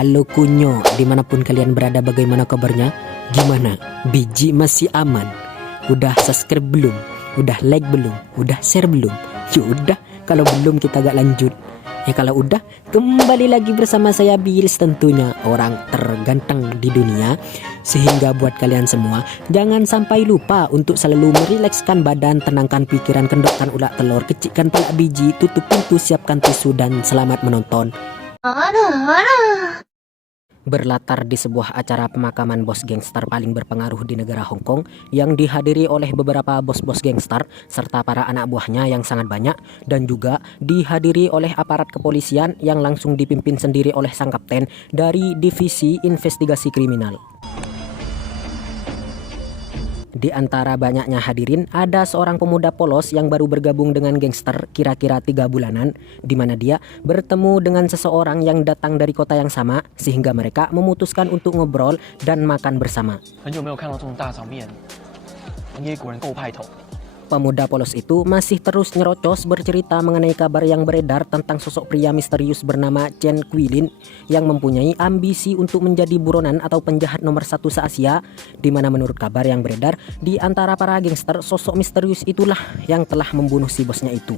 Halo Kunyo, dimanapun kalian berada, bagaimana kabarnya? Gimana? Biji masih aman? Udah subscribe belum? Udah like belum? Udah share belum? Yaudah, kalau belum kita gak lanjut. Ya kalau udah, kembali lagi bersama saya Bills, tentunya orang terganteng di dunia. Sehingga buat kalian semua, jangan sampai lupa untuk selalu merilekskan badan, tenangkan pikiran, kendorkan ulat telur, kecikkan pala biji, tutup pintu, siapkan tisu, dan selamat menonton. Berlatar di sebuah acara pemakaman bos gangster paling berpengaruh di negara Hong Kong yang dihadiri oleh beberapa bos-bos gangster serta para anak buahnya yang sangat banyak, dan juga dihadiri oleh aparat kepolisian yang langsung dipimpin sendiri oleh sang kapten dari divisi investigasi kriminal. Di antara banyaknya hadirin, ada seorang pemuda polos yang baru bergabung dengan gangster kira-kira 3 bulanan, di mana dia bertemu dengan seseorang yang datang dari kota yang sama, sehingga mereka memutuskan untuk ngobrol dan makan bersama. Pemuda polos itu masih terus nyerocos bercerita mengenai kabar yang beredar tentang sosok pria misterius bernama Chen Guilin yang mempunyai ambisi untuk menjadi buronan atau penjahat nomor 1 se-Asia, di mana menurut kabar yang beredar di antara para gangster, sosok misterius itulah yang telah membunuh si bosnya itu.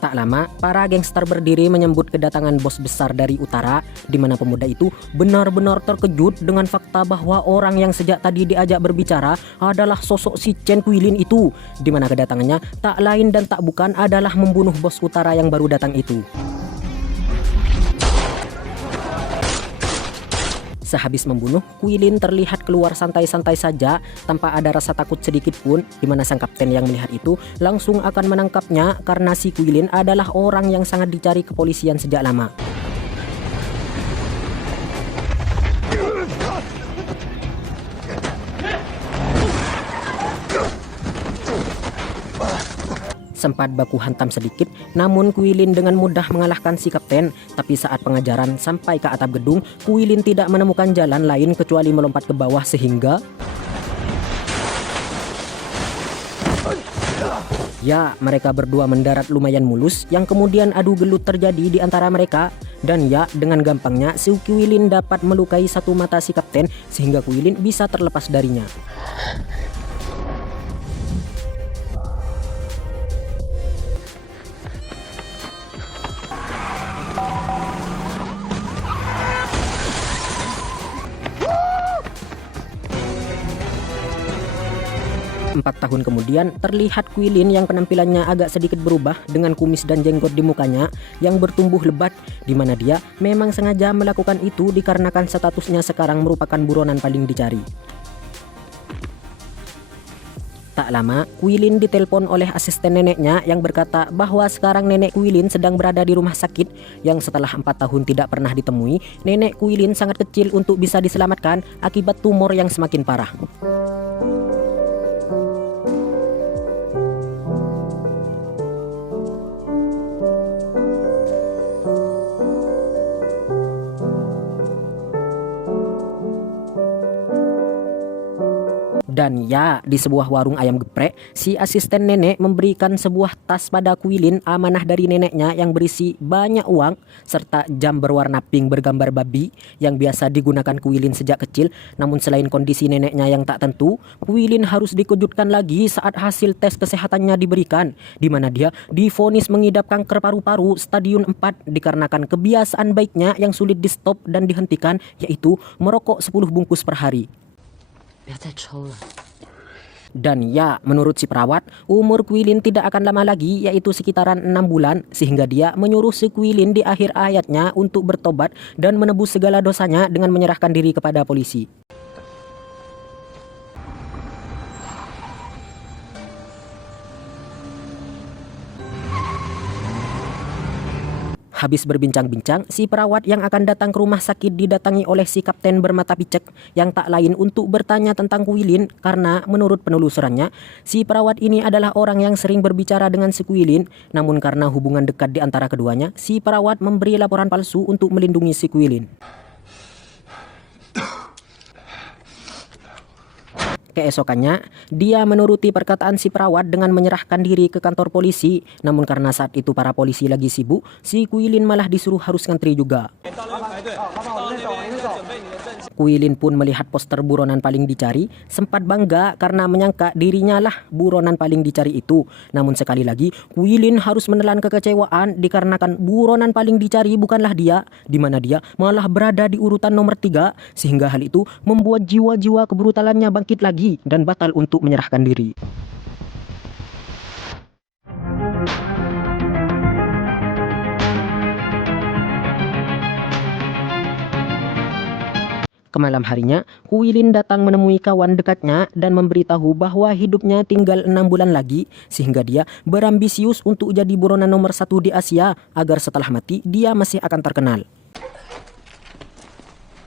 Tak lama, para gangster berdiri menyambut kedatangan bos besar dari utara, di mana pemuda itu benar-benar terkejut dengan fakta bahwa orang yang sejak tadi diajak berbicara adalah sosok si Chen Guilin itu, di mana kedatangannya tak lain dan tak bukan adalah membunuh bos utara yang baru datang itu. Sehabis membunuh, Guilin terlihat keluar santai-santai saja tanpa ada rasa takut sedikit pun, di mana sang kapten yang melihat itu langsung akan menangkapnya karena si Guilin adalah orang yang sangat dicari kepolisian sejak lama. Sempat baku hantam sedikit, namun Guilin dengan mudah mengalahkan si kapten. Tapi saat pengajaran sampai ke atap gedung, Guilin tidak menemukan jalan lain kecuali melompat ke bawah, sehingga ya, mereka berdua mendarat lumayan mulus, yang kemudian adu gelut terjadi di antara mereka. Dan ya, dengan gampangnya si Guilin dapat melukai satu mata si kapten sehingga Guilin bisa terlepas darinya. Empat tahun kemudian, terlihat Guilin yang penampilannya agak sedikit berubah dengan kumis dan jenggot di mukanya yang bertumbuh lebat, di mana dia memang sengaja melakukan itu dikarenakan statusnya sekarang merupakan buronan paling dicari. Tak lama, Guilin ditelepon oleh asisten neneknya yang berkata bahwa sekarang nenek Guilin sedang berada di rumah sakit, yang setelah 4 tahun tidak pernah ditemui, nenek Guilin sangat kecil untuk bisa diselamatkan akibat tumor yang semakin parah. Dan ya, di sebuah warung ayam geprek, si asisten nenek memberikan sebuah tas pada Guilin amanah dari neneknya yang berisi banyak uang serta jam berwarna pink bergambar babi yang biasa digunakan Guilin sejak kecil. Namun selain kondisi neneknya yang tak tentu, Guilin harus dikejutkan lagi saat hasil tes kesehatannya diberikan, di mana dia divonis mengidap kanker paru-paru stadium 4 dikarenakan kebiasaan baiknya yang sulit di stop dan dihentikan, yaitu merokok 10 bungkus per hari. Dan ya, menurut si perawat, umur Guilin tidak akan lama lagi, yaitu sekitaran 6 bulan, sehingga dia menyuruh si Guilin di akhir ayatnya untuk bertobat dan menebus segala dosanya dengan menyerahkan diri kepada polisi. Habis berbincang-bincang, si perawat yang akan datang ke rumah sakit didatangi oleh si kapten bermata picek yang tak lain untuk bertanya tentang Guilin, karena menurut penelusurannya, si perawat ini adalah orang yang sering berbicara dengan si Guilin. Namun karena hubungan dekat di antara keduanya, si perawat memberi laporan palsu untuk melindungi si Guilin. Keesokannya, dia menuruti perkataan si perawat dengan menyerahkan diri ke kantor polisi. Namun karena saat itu para polisi lagi sibuk, si Kuilin malah disuruh harus ngantri juga. Kuilin pun melihat poster buronan paling dicari, sempat bangga karena menyangka dirinya lah buronan paling dicari itu. Namun sekali lagi, Kuilin harus menelan kekecewaan dikarenakan buronan paling dicari bukanlah dia, di mana dia malah berada di urutan nomor 3, sehingga hal itu membuat jiwa-jiwa kebrutalannya bangkit lagi dan batal untuk menyerahkan diri. Kemalam harinya, Kuilin datang menemui kawan dekatnya dan memberitahu bahwa hidupnya tinggal 6 bulan lagi, sehingga dia berambisius untuk jadi buronan nomor 1 di Asia, agar setelah mati dia masih akan terkenal.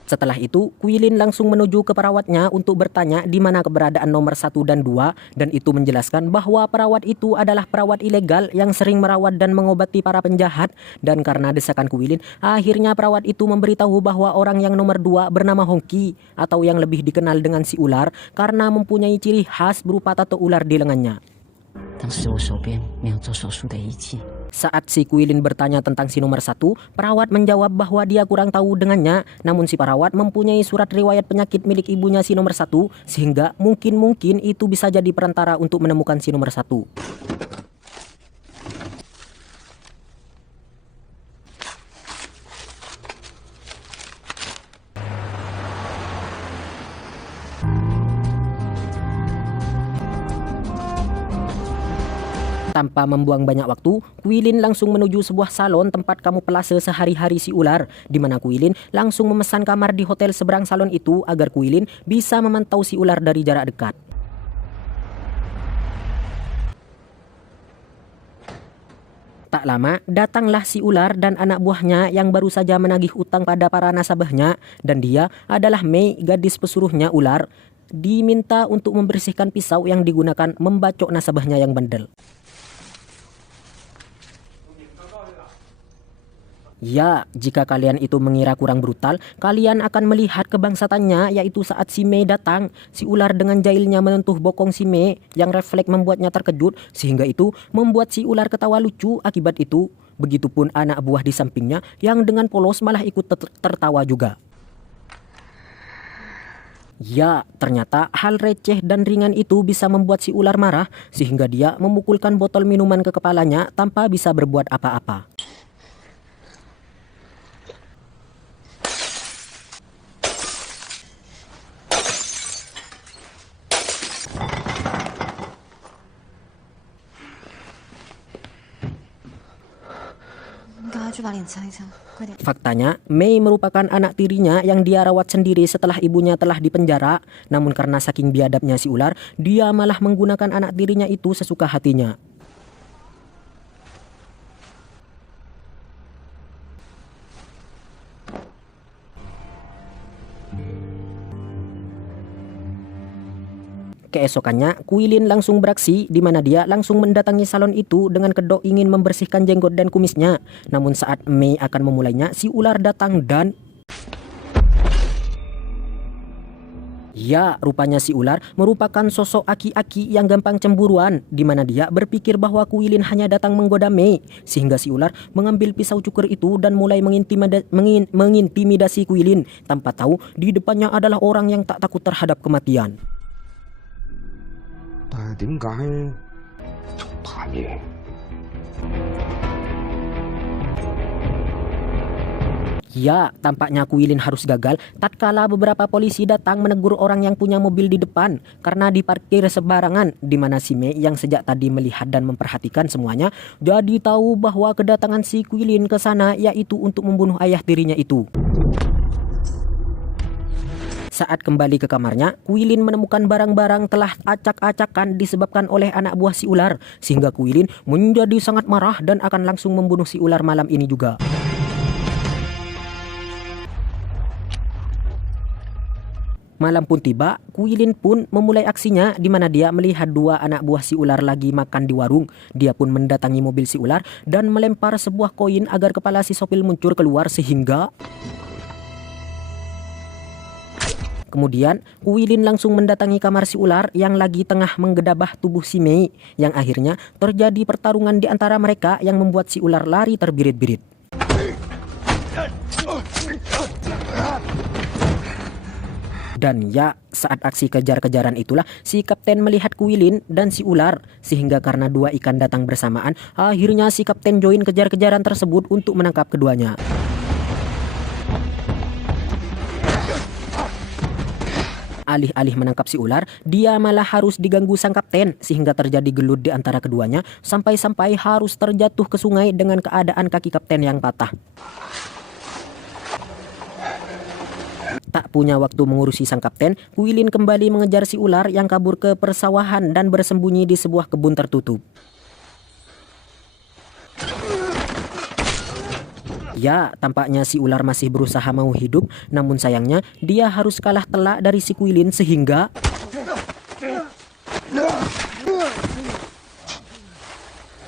Setelah itu, Kuilin langsung menuju ke perawatnya untuk bertanya di mana keberadaan nomor 1 dan 2, dan itu menjelaskan bahwa perawat itu adalah perawat ilegal yang sering merawat dan mengobati para penjahat. Dan karena desakan Kuilin, akhirnya perawat itu memberitahu bahwa orang yang nomor 2 bernama Hongki, atau yang lebih dikenal dengan si ular, karena mempunyai ciri khas berupa tato ular di lengannya. Saat si Kuilin bertanya tentang si nomor 1, perawat menjawab bahwa dia kurang tahu dengannya. Namun si perawat mempunyai surat riwayat penyakit milik ibunya si nomor 1, sehingga mungkin itu bisa jadi perantara untuk menemukan si nomor 1. Tanpa membuang banyak waktu, Kuilin langsung menuju sebuah salon tempat kamuflase sehari-hari si ular, di mana Kuilin langsung memesan kamar di hotel seberang salon itu agar Kuilin bisa memantau si ular dari jarak dekat. Tak lama, datanglah si ular dan anak buahnya yang baru saja menagih utang pada para nasabahnya, dan dia adalah Mei, gadis pesuruhnya ular, diminta untuk membersihkan pisau yang digunakan membacok nasabahnya yang bandel. Ya, jika kalian itu mengira kurang brutal, kalian akan melihat kebangsatannya, yaitu saat si Mei datang, si ular dengan jahilnya menentuh bokong si Mei yang refleks membuatnya terkejut, sehingga itu membuat si ular ketawa lucu akibat itu. Begitupun anak buah di sampingnya yang dengan polos malah ikut tertawa juga. Ya, ternyata hal receh dan ringan itu bisa membuat si ular marah, sehingga dia memukulkan botol minuman ke kepalanya tanpa bisa berbuat apa-apa. Faktanya, Mei merupakan anak tirinya yang dia rawat sendiri setelah ibunya telah dipenjara. Namun karena saking biadabnya si ular, dia malah menggunakan anak tirinya itu sesuka hatinya. Keesokannya, Kuilin langsung beraksi, di mana dia langsung mendatangi salon itu dengan kedok ingin membersihkan jenggot dan kumisnya. Namun saat Mei akan memulainya, si ular datang dan... Ya, rupanya si ular merupakan sosok aki-aki yang gampang cemburuan, di mana dia berpikir bahwa Kuilin hanya datang menggoda Mei, sehingga si ular mengambil pisau cukur itu dan mulai mengintimidasi Kuilin, tanpa tahu di depannya adalah orang yang tak takut terhadap kematian. Ya, tampaknya Kuilin harus gagal tatkala beberapa polisi datang menegur orang yang punya mobil di depan karena diparkir sembarangan, di mana si Mei yang sejak tadi melihat dan memperhatikan semuanya jadi tahu bahwa kedatangan si Kuilin ke sana yaitu untuk membunuh ayah tirinya itu. Saat kembali ke kamarnya, Kuilin menemukan barang-barang telah acak-acakan disebabkan oleh anak buah si ular, sehingga Kuilin menjadi sangat marah dan akan langsung membunuh si ular malam ini juga. Malam pun tiba, Kuilin pun memulai aksinya, di mana dia melihat dua anak buah si ular lagi makan di warung. Dia pun mendatangi mobil si ular dan melempar sebuah koin agar kepala si sopir muncul keluar, sehingga Kemudian, Kuilin langsung mendatangi kamar si ular yang lagi tengah menggedabah tubuh si Mei, yang akhirnya terjadi pertarungan di antara mereka yang membuat si ular lari terbirit-birit. Dan ya, saat aksi kejar-kejaran itulah si kapten melihat Kuilin dan si ular, sehingga karena dua ikan datang bersamaan, akhirnya si kapten join kejar-kejaran tersebut untuk menangkap keduanya. Alih-alih menangkap si ular, dia malah harus diganggu sang kapten, sehingga terjadi gelut di antara keduanya, sampai-sampai harus terjatuh ke sungai dengan keadaan kaki kapten yang patah. Tak punya waktu mengurusi sang kapten, Kuilin kembali mengejar si ular yang kabur ke persawahan dan bersembunyi di sebuah kebun tertutup. Ya, tampaknya si ular masih berusaha mau hidup, namun sayangnya dia harus kalah telak dari si Kuilin sehingga...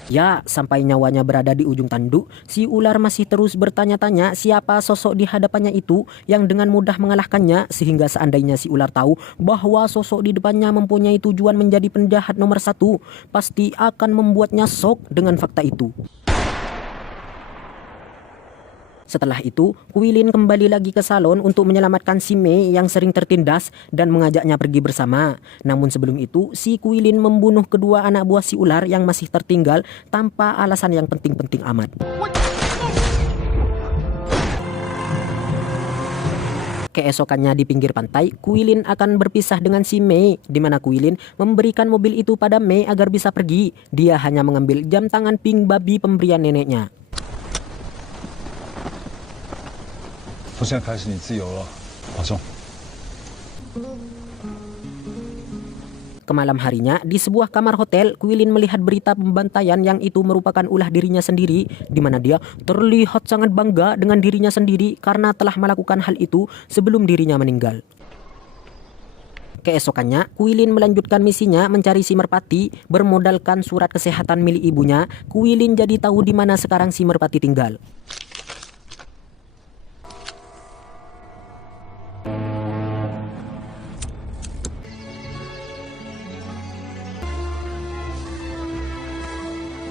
Ya, sampai nyawanya berada di ujung tanduk, si ular masih terus bertanya-tanya siapa sosok di hadapannya itu yang dengan mudah mengalahkannya, sehingga seandainya si ular tahu bahwa sosok di depannya mempunyai tujuan menjadi penjahat nomor 1, pasti akan membuatnya shock dengan fakta itu. Setelah itu, Kuilin kembali lagi ke salon untuk menyelamatkan si Mei yang sering tertindas dan mengajaknya pergi bersama. Namun sebelum itu, si Kuilin membunuh kedua anak buah si ular yang masih tertinggal tanpa alasan yang penting-penting amat. Keesokannya di pinggir pantai, Kuilin akan berpisah dengan si Mei, di mana Kuilin memberikan mobil itu pada Mei agar bisa pergi. Dia hanya mengambil jam tangan pink babi pemberian neneknya. Kemalam harinya, di sebuah kamar hotel, Kuilin melihat berita pembantaian yang itu merupakan ulah dirinya sendiri, di mana dia terlihat sangat bangga dengan dirinya sendiri karena telah melakukan hal itu sebelum dirinya meninggal. Keesokannya, Kuilin melanjutkan misinya mencari si Merpati bermodalkan surat kesehatan milik ibunya. Kuilin jadi tahu di mana sekarang si Merpati tinggal.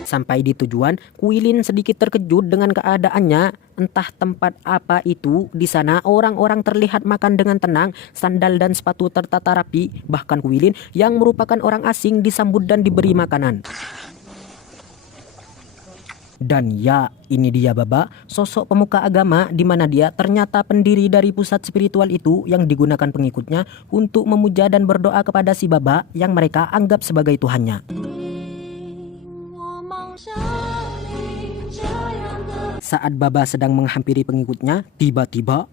Sampai di tujuan, Kuilin sedikit terkejut dengan keadaannya. Entah tempat apa itu, di sana orang-orang terlihat makan dengan tenang, sandal dan sepatu tertata rapi. Bahkan Kuilin yang merupakan orang asing disambut dan diberi makanan. Dan ya, ini dia Baba, sosok pemuka agama di mana dia ternyata pendiri dari pusat spiritual itu yang digunakan pengikutnya untuk memuja dan berdoa kepada si Baba yang mereka anggap sebagai Tuhannya. Saat Baba sedang menghampiri pengikutnya, tiba-tiba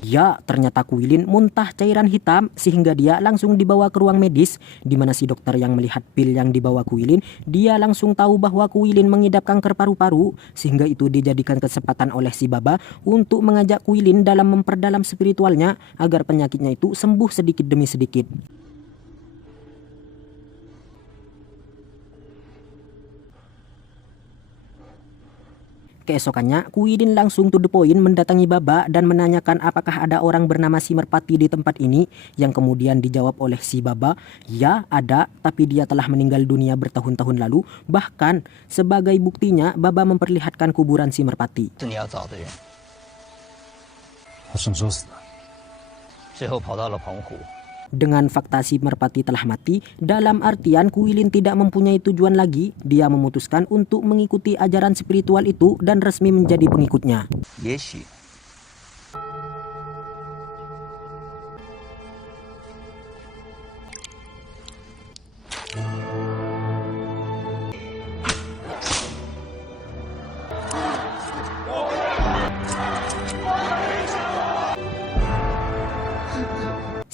ya, ternyata Kuilin muntah cairan hitam sehingga dia langsung dibawa ke ruang medis, di mana si dokter yang melihat pil yang dibawa Kuilin, dia langsung tahu bahwa Kuilin mengidap kanker paru-paru, sehingga itu dijadikan kesempatan oleh si Baba untuk mengajak Kuilin dalam memperdalam spiritualnya agar penyakitnya itu sembuh sedikit demi sedikit. Keesokannya, Kuilin langsung to the point mendatangi Baba dan menanyakan apakah ada orang bernama si Merpati di tempat ini, yang kemudian dijawab oleh si Baba, ya ada, tapi dia telah meninggal dunia bertahun-tahun lalu. Bahkan sebagai buktinya, Baba memperlihatkan kuburan si Merpati. Dengan fakta si Merpati telah mati, dalam artian Kuilin tidak mempunyai tujuan lagi, dia memutuskan untuk mengikuti ajaran spiritual itu dan resmi menjadi pengikutnya.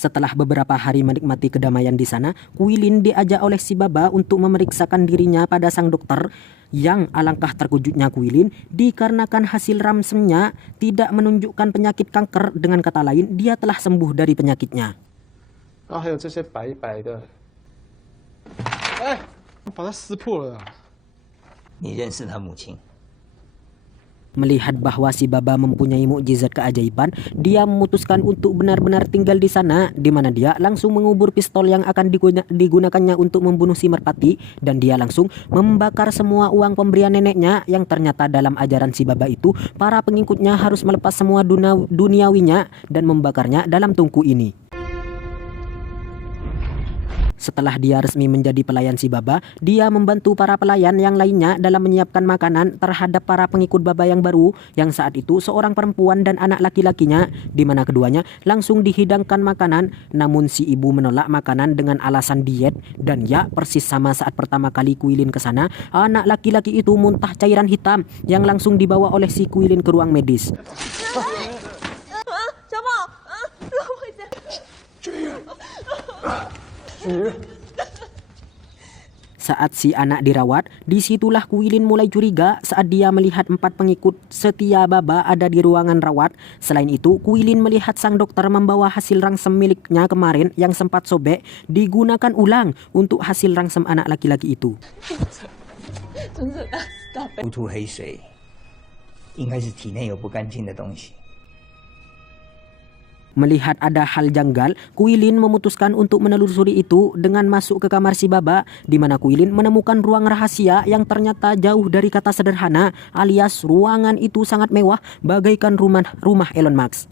Setelah beberapa hari menikmati kedamaian di sana, Kuilin diajak oleh si Baba untuk memeriksakan dirinya pada sang dokter, yang alangkah terkejutnya Kuilin dikarenakan hasil ramsemnya tidak menunjukkan penyakit kanker. Dengan kata lain, dia telah sembuh dari penyakitnya. Melihat bahwa si Baba mempunyai mukjizat keajaiban, dia memutuskan untuk benar-benar tinggal di sana, di mana dia langsung mengubur pistol yang akan digunakannya untuk membunuh si Merpati, dan dia langsung membakar semua uang pemberian neneknya yang ternyata dalam ajaran si Baba itu para pengikutnya harus melepas semua duniawinya dan membakarnya dalam tungku ini. Setelah dia resmi menjadi pelayan si Baba, dia membantu para pelayan yang lainnya dalam menyiapkan makanan terhadap para pengikut Baba yang baru, yang saat itu seorang perempuan dan anak laki-lakinya, di mana keduanya langsung dihidangkan makanan. Namun si ibu menolak makanan dengan alasan diet, dan ya persis sama saat pertama kali Quilin ke sana, anak laki-laki itu muntah cairan hitam yang langsung dibawa oleh si Quilin ke ruang medis. Saat si anak dirawat, disitulah Quilin mulai curiga saat dia melihat 4 pengikut setia Baba ada di ruangan rawat. Selain itu, Quilin melihat sang dokter membawa hasil rangsem miliknya kemarin yang sempat sobek digunakan ulang untuk hasil rangsem anak laki-laki itu. 不吐黑水，应该是体内有不干净的东西。 Melihat ada hal janggal, Quilin memutuskan untuk menelusuri itu dengan masuk ke kamar si Baba, di mana Quilin menemukan ruang rahasia yang ternyata jauh dari kata sederhana, alias ruangan itu sangat mewah bagaikan rumah Elon Musk.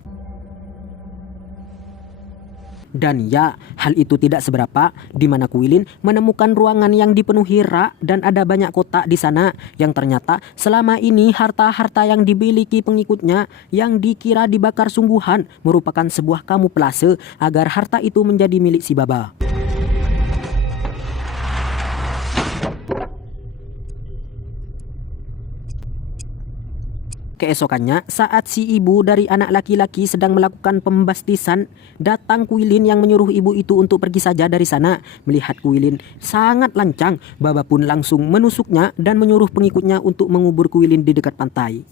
Dan ya, hal itu tidak seberapa, di mana Quilin menemukan ruangan yang dipenuhi rak dan ada banyak kotak di sana yang ternyata selama ini harta-harta yang dimiliki pengikutnya yang dikira dibakar sungguhan merupakan sebuah kamuflase agar harta itu menjadi milik si Baba. Keesokannya, saat si ibu dari anak laki-laki sedang melakukan pembastisan, datang Quilin yang menyuruh ibu itu untuk pergi saja dari sana. Melihat Quilin sangat lancang, Baba pun langsung menusuknya dan menyuruh pengikutnya untuk mengubur Quilin di dekat pantai.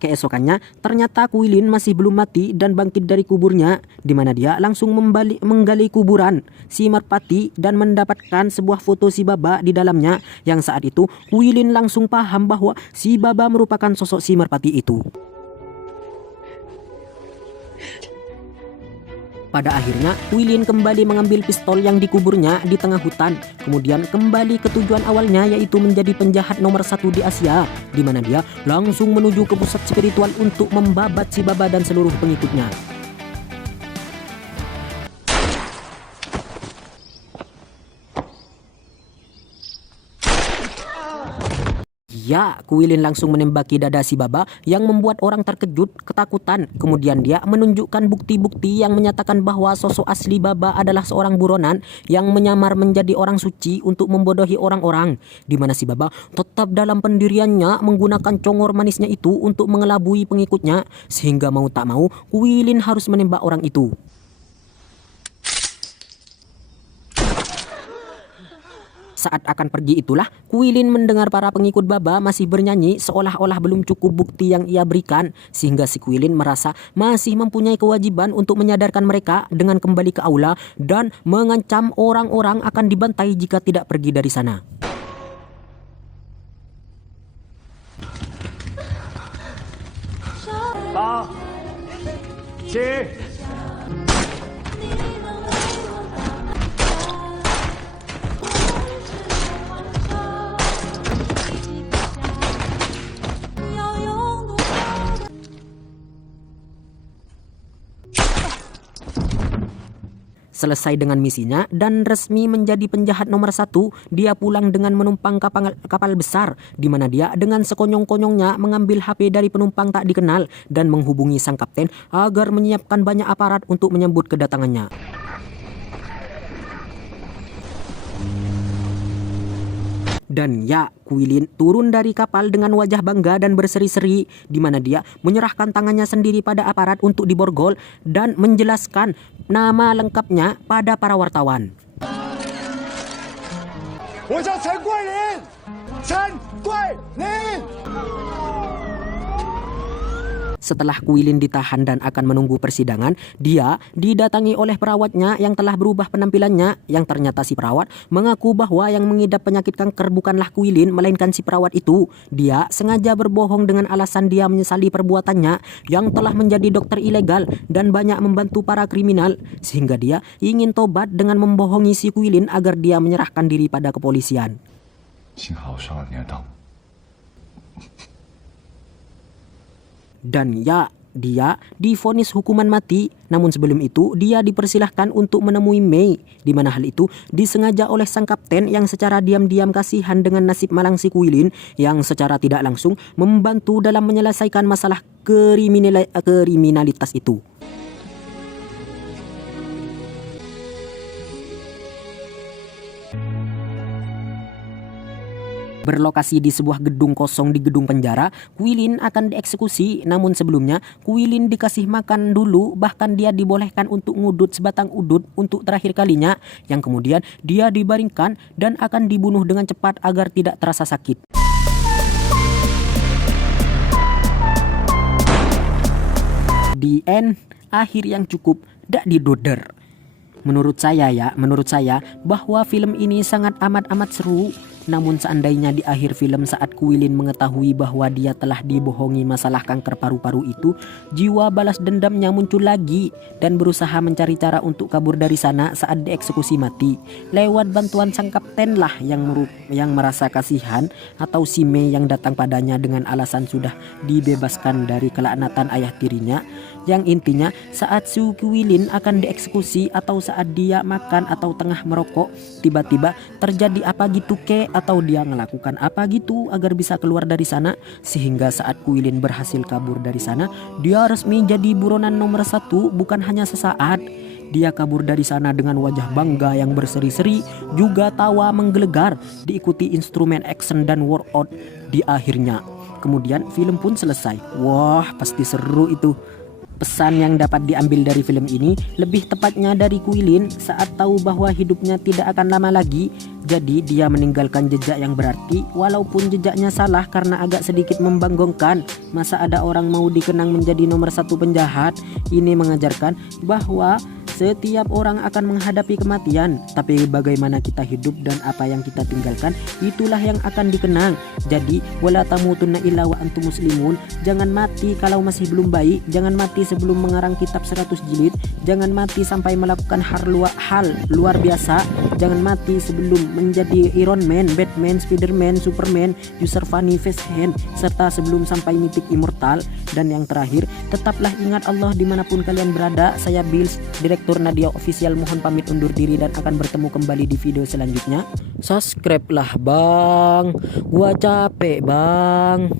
Keesokannya, ternyata Quilin masih belum mati dan bangkit dari kuburnya, di mana dia langsung menggali kuburan si Merpati dan mendapatkan sebuah foto si Baba di dalamnya, yang saat itu Quilin langsung paham bahwa si Baba merupakan sosok si Merpati itu. Pada akhirnya, Quilin kembali mengambil pistol yang dikuburnya di tengah hutan. Kemudian kembali ke tujuan awalnya, yaitu menjadi penjahat nomor 1 di Asia, di mana dia langsung menuju ke pusat spiritual untuk membabat si Baba dan seluruh pengikutnya. Ya, Quilin langsung menembaki dada si Baba yang membuat orang terkejut, ketakutan. Kemudian dia menunjukkan bukti-bukti yang menyatakan bahwa sosok asli Baba adalah seorang buronan yang menyamar menjadi orang suci untuk membodohi orang-orang. Di mana si Baba tetap dalam pendiriannya menggunakan congor manisnya itu untuk mengelabui pengikutnya, sehingga mau tak mau Quilin harus menembak orang itu. Saat akan pergi itulah, Quilin mendengar para pengikut Baba masih bernyanyi seolah-olah belum cukup bukti yang ia berikan, sehingga si Quilin merasa masih mempunyai kewajiban untuk menyadarkan mereka dengan kembali ke aula dan mengancam orang-orang akan dibantai jika tidak pergi dari sana. Selesai dengan misinya dan resmi menjadi penjahat nomor 1, dia pulang dengan menumpang kapal besar, di mana dia dengan sekonyong-konyongnya mengambil HP dari penumpang tak dikenal dan menghubungi sang kapten agar menyiapkan banyak aparat untuk menyambut kedatangannya. Dan ya, Quilin turun dari kapal dengan wajah bangga dan berseri-seri, di mana dia menyerahkan tangannya sendiri pada aparat untuk diborgol dan menjelaskan nama lengkapnya pada para wartawan. 我叫陈桂林，陈桂林。 Setelah Quilin ditahan dan akan menunggu persidangan, dia didatangi oleh perawatnya yang telah berubah penampilannya, yang ternyata si perawat mengaku bahwa yang mengidap penyakit kanker bukanlah Quilin, melainkan si perawat itu. Dia sengaja berbohong dengan alasan dia menyesali perbuatannya yang telah menjadi dokter ilegal dan banyak membantu para kriminal, sehingga dia ingin tobat dengan membohongi si Quilin agar dia menyerahkan diri pada kepolisian. 幸好我上了你的当。 Dan ya, dia divonis hukuman mati. Namun sebelum itu dia dipersilahkan untuk menemui Mei, di mana hal itu disengaja oleh sang kapten yang secara diam-diam kasihan dengan nasib malang si Quilin yang secara tidak langsung membantu dalam menyelesaikan masalah kriminalitas itu. Berlokasi di sebuah gedung kosong di gedung penjara, Quilin akan dieksekusi. Namun sebelumnya, Quilin dikasih makan dulu, bahkan dia dibolehkan untuk ngudut sebatang udut untuk terakhir kalinya, yang kemudian dia dibaringkan dan akan dibunuh dengan cepat agar tidak terasa sakit. The end, akhir yang cukup dak didoder. Menurut saya bahwa film ini sangat amat seru. Namun seandainya di akhir film saat Quilin mengetahui bahwa dia telah dibohongi masalah kanker paru-paru itu, jiwa balas dendamnya muncul lagi dan berusaha mencari cara untuk kabur dari sana saat dieksekusi mati. Lewat bantuan sang kapten lah yang merasa kasihan atau si Mei yang datang padanya dengan alasan sudah dibebaskan dari kelaknatan ayah tirinya. Yang intinya saat si Quilin akan dieksekusi atau saat dia makan atau tengah merokok, tiba-tiba terjadi apa gitu atau dia melakukan apa gitu agar bisa keluar dari sana, sehingga saat Quilin berhasil kabur dari sana, dia resmi jadi buronan nomor 1 bukan hanya sesaat. Dia kabur dari sana dengan wajah bangga yang berseri-seri, juga tawa menggelegar, diikuti instrumen action dan workout di akhirnya. Kemudian film pun selesai. Wah, pasti seru itu. Pesan yang dapat diambil dari film ini, lebih tepatnya dari Quilin saat tahu bahwa hidupnya tidak akan lama lagi, jadi dia meninggalkan jejak yang berarti walaupun jejaknya salah karena agak sedikit membanggongkan. Masa ada orang mau dikenang menjadi nomor 1 penjahat? Ini mengajarkan bahwa setiap orang akan menghadapi kematian, tapi bagaimana kita hidup dan apa yang kita tinggalkan, itulah yang akan dikenang. Jadi, wala tamutunna illa wa antum muslimun. Jangan mati kalau masih belum baik, jangan mati sebelum mengarang kitab 100 jilid, jangan mati sampai melakukan hal luar biasa, jangan mati sebelum menjadi Iron Man, Batman, Spiderman, Superman, user funny face hand, serta sebelum sampai mitik immortal. Dan yang terakhir, tetaplah ingat Allah dimanapun kalian berada. Saya Bills, Direktur Nadia Official, mohon pamit undur diri dan akan bertemu kembali di video selanjutnya. Subscribe lah bang, gua capek bang.